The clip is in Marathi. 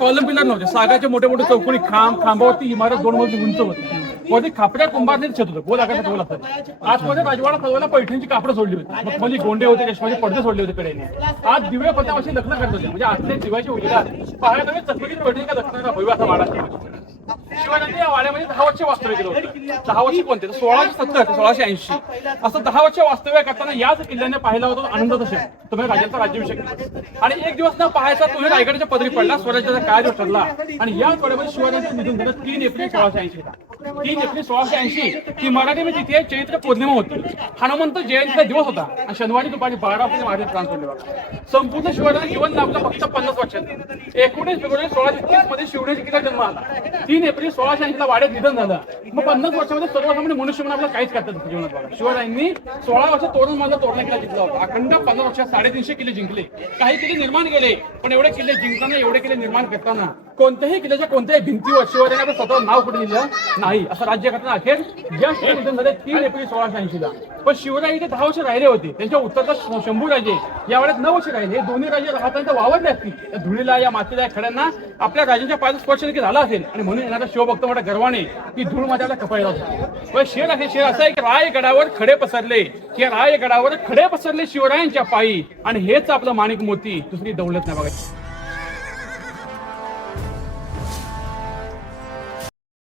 कॉलम पिलर नव्हते, सागाचे मोठे मोठे चौकोनी खांबावरती इमारत 2 मजली उंच होती. वरती खापड्या कुंभारने छत होतं, गोल आकारात गोल असतं. आतमध्ये राजवाडा सजवायला पैठणची कापडं सोडली होती, म्हणजे गोंडे होते, रेशमाचे पडदे सोडले होते कडेने. आज दिव्य पतावाशी लग्न करत होते, म्हणजे आतल्या दिव्याची उजेडात पाहायला तुम्ही चकमकीत पैठणीच्या लग्नाचा भव्य असा वाडा. शिवाजी या वाड्यामध्ये 10 वर्ष वास्तव्य केलं होतं. 10 वर्ष कोणते? 1670 ते 1680 असं 10 वर्ष वास्तव्य करताना याच किल्ल्याने पाहिला होता आनंदाचा क्षण. तुम्ही राजाचा राज्याभिषेक केला आणि एक दिवस न पाहायचा तुम्ही रायगडच्या पदरी पडला, स्वराज्याचा काळ ठरला आणि याच वाड्यामध्ये शिवाजीचं निधन झालं 3 एप्रिल 1680 ला. 3 एप्रिल 1680 ही मराठीमध्ये तिथे चैत्र पौर्णिमा होती. हनुमंत जयंतीचा दिवस होता आणि शनिवारी दुपारी 12 वाजता माझे प्राण सोडले बघा. संपूर्ण शिवाजीचं जीवन लाभलं फक्त 50 वर्षात. 19 फेब्रुवारी 1630 मध्ये शिवनेरी किल्ल्यात जन्म आला. 3 एप्रिल 1680 ला वाड्यात निधन झालं. मग 50 वर्षामध्ये सर्वसामान्य मनुष्य म्हणून आपल्याला काहीच करतात जीवनात बघा. शिवरायांनी 16 वर्ष तोरण माझा तोरणा किल्ला जिंकला होता. अखंड 50 वर्षात 350 किल्ले जिंकले. काही किल्ले निर्माण केले, पण एवढे किल्ले जिंकताना, एवढे किल्ले निर्माण करताना कोणत्याही किल्ल्याच्या कोणत्याही भिंतीवर शिवरायांनी आपलं स्वतः नाव कुठे दिलं नाही. असं राज्य करताना अखेर जस्ट निधन झाले 3 एप्रिल 1680 ला. पण शिवराय इथे 10 वर्ष राहिले होते. त्यांच्या उत्तरात शंभूराजे या वेळेत 9 वर्ष राहिले. हे दोन्ही राजे राहताना वावरले असतील. या धुळीला, या मातीला, या खड्यांना आपल्या राजांच्या पायाचा स्पर्श देखील झाला असेल आणि म्हणून येणारा शिवभक्त मोठ्या गर्वाने की धूळ माझ्या कपाळी जातो. पण शेर असं आहे की रायगडावर खडे पसरले, की रायगडावर खडे पसरले शिवरायांच्या पायी आणि हेच आपलं माणिक मोती, दुसरी दौलत नाही बघा.